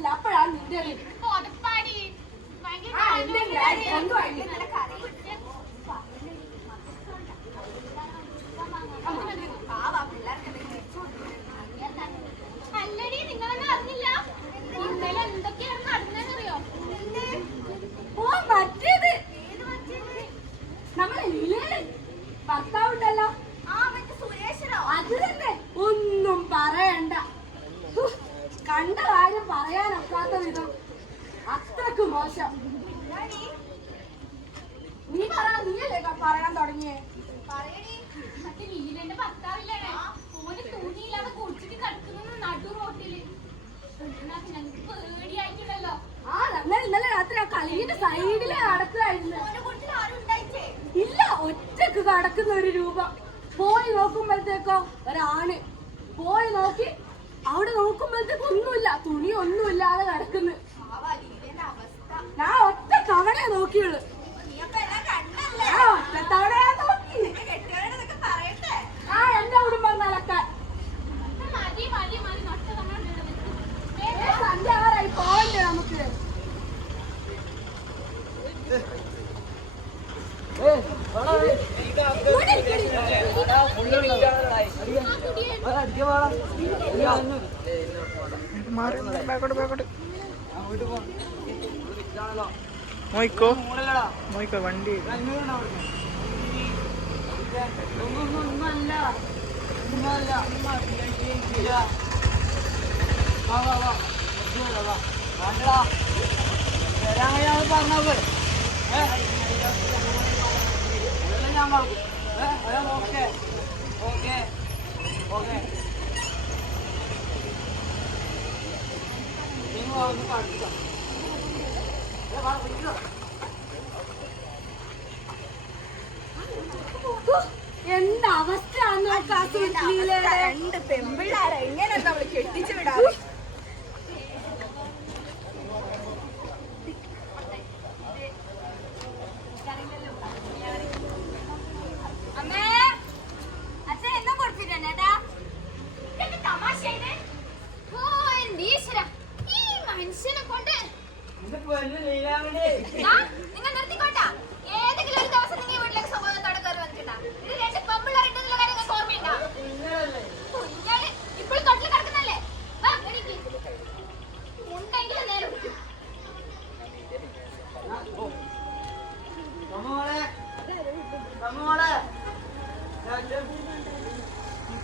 പറ്റില്ല അപ്പോഴാണ് നിന്റെ നീ പറ നീയല്ലേ പറയാൻ തുടങ്ങിയേ? ആ സൈഡിൽ ഇല്ല ഒറ്റയ്ക്ക് കടക്കുന്ന ഒരു രൂപം. പോയി നോക്കുമ്പോഴത്തേക്കോ ഒരാണ്. പോയി നോക്കി അവിടെ നോക്കുമ്പോഴത്തേക്കോ മോയ്ക്കോ മോയ്ക്കോ വണ്ടി. പറഞ്ഞാ പോലെ ഞാൻ പറഞ്ഞു ഓക്കെ. ഓക്കെ. ഓക്കെ. എന്താ അവസ്ഥ രണ്ട് പെമ്പിള്ളാരെ എങ്ങനെ നമ്മൾ കെട്ടിച്ചു വിടാം?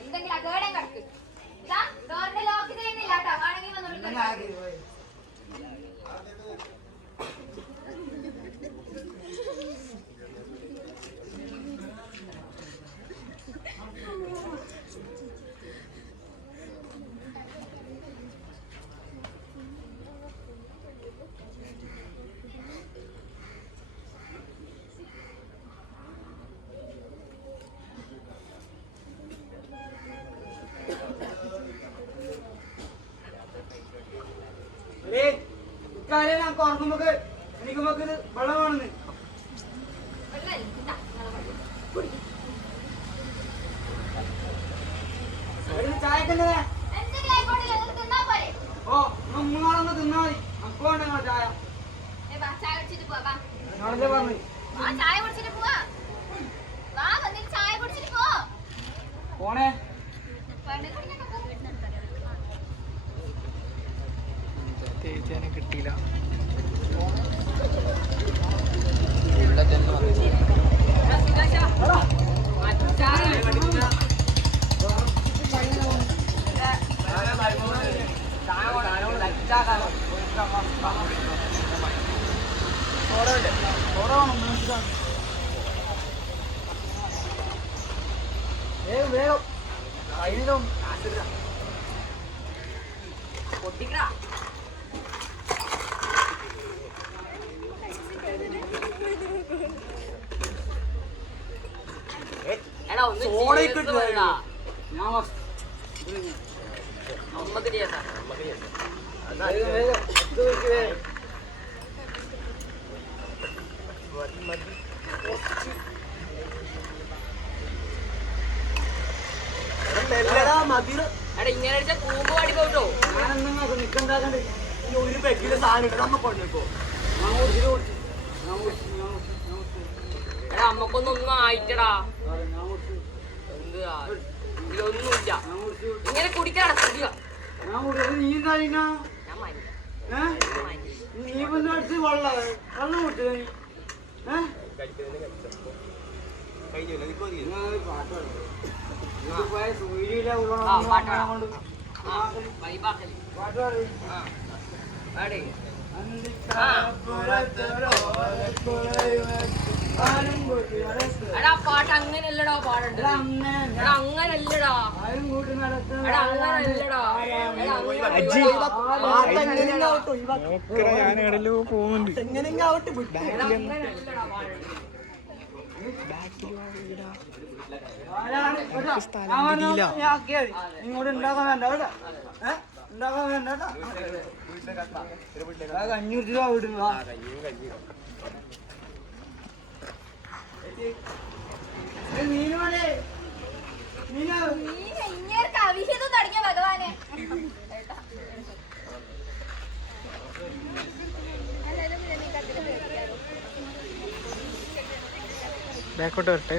എന്തെങ്കിലും അകേടം കിടക്ക്. ഇതാ ഡോറിന്റെ ലോക്ക് ചെയ്യുന്നില്ല കേട്ടോ. വേണമെങ്കിൽ വന്നോളൂ. കാണുമ്പോ നമുക്ക് എനിക്ക് നമുക്ക് ഇത് വെള്ളമാണെന്ന് ചായക്കല്ലേ ഓ മൂന്നാളൊന്ന് തിന്നാ മതി. നമുക്ക് വേണ്ട ഞങ്ങൾ ചായ. ഞാനല്ലേ പറഞ്ഞു. പോണേ. കിട്ടിയില്ല. വേഗം വേഗം കഴിഞ്ഞതും പൊട്ടിക്കടാ ഇങ്ങനെ അടിച്ച കൂമ്പ് പാടി പോട്ടോ ഞാനെന്നാ നിക്കണ്ടാകണ്ട് ഒരു പെട്ടിയിലെ സാധനം ഇട്ട് നമ്മ കൊണ്ടിപ്പോ ഞാൻ ഒരിക്കലും നമ്മക്കൊന്നും ഒന്നും ആയിട്ടടാ. ഇതൊന്നുമില്ല ഇങ്ങനെ കുടിക്കാടാ കുടിക്ക നീ വന്നടിച്ച് വെള്ളം വെള്ളം കുടിച്ചത് നീ. പാട്ടാ പാട്ടാ പാട്ടാ എടാ അങ്ങനല്ലടാ എടാ ഞാൻ ഇങ്ങോട്ട് ഉണ്ടാക്കാൻ വേണ്ട ഉണ്ടാക്കാൻ വേണ്ട രൂപ അഭിഷേകം ഭഗവാനെ ബാക്കോട്ട് വരട്ടെ.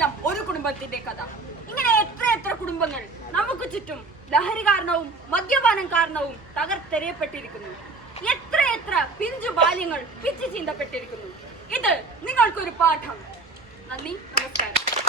കേവലം ഒരു കുടുംബത്തിന്റെ കഥ. ഇങ്ങനെ എത്ര എത്ര കുടുംബങ്ങൾ നമുക്ക് ചുറ്റും ലഹരി കാരണവും മദ്യപാനം കാരണവും തകർത്തെറിയപ്പെട്ടിരിക്കുന്നു. എത്ര എത്ര പിഞ്ചു ബാല്യങ്ങൾ പിച്ചു ചീന്തപ്പെട്ടിരിക്കുന്നു. ഇത് നിങ്ങൾക്കൊരു പാഠം. നന്ദി നമസ്കാരം.